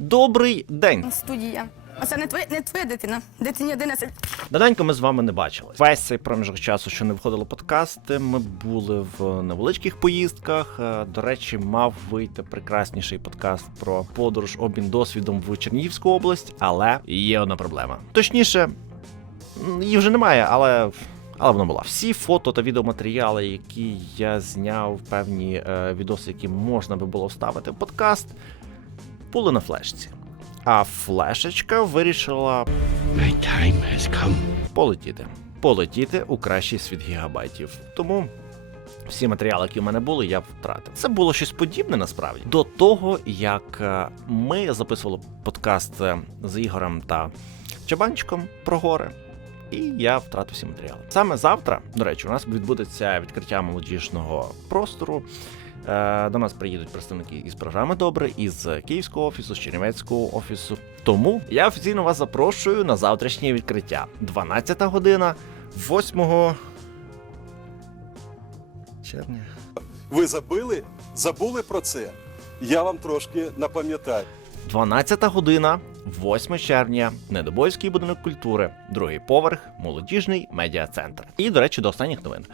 Добрий день! Студія. А це не твоя, не твоя дитина. Дитині 11. Давненько ми з вами не бачились. Весь цей проміжок часу, що не виходили подкасти, ми були в невеличких поїздках. Е, До речі, мав вийти прекрасніший подкаст про подорож обмін досвідом в Чернігівську область, але є одна проблема. Точніше, її вже немає, але. Але вона була. Всі фото та відеоматеріали, які я зняв, певні е, відоси, які можна би було вставити в подкаст, були на флешці. А флешечка вирішила My time has come. полетіти. Полетіти у кращий світ гігабайтів. Тому всі матеріали, які в мене були, я втратив. Це було щось подібне насправді до того, як е, ми записували подкаст е, з Ігорем та Чабанчиком про гори. І я втратив всі матеріали. Саме завтра, до речі, у нас відбудеться відкриття молодіжного простору. Е, До нас приїдуть представники із програми Добре, із Київського офісу, з Чернівецького офісу. Тому я офіційно вас запрошую на завтрашнє відкриття. 12 година, 8 червня. Ви забили? Забули про це? Я вам трошки напам'ятаю. 12 година, 8 червня, Недобойський будинок культури, другий поверх, молодіжний медіа-центр. І, до речі, до останніх новин.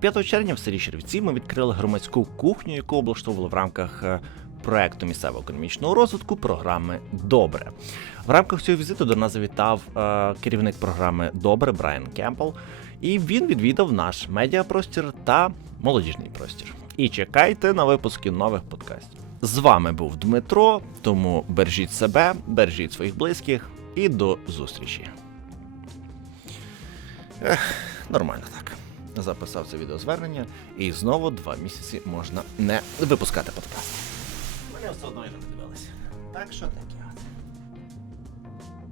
5 червня в селі Червці ми відкрили громадську кухню, яку облаштовували в рамках е, проекту місцевого економічного розвитку програми Добре. В рамках цього візиту до нас завітав е, керівник програми Добре Брайан Кемпл, і він відвідав наш медіапростір та молодіжний простір. І чекайте на випуски нових подкастів. З вами був Дмитро, тому бережіть себе, бережіть своїх близьких і до зустрічі. Ех, нормально так. Записав це відеозвернення, і знову два місяці можна не випускати подкаст. Мене все одно і не дивилися. Так що таке?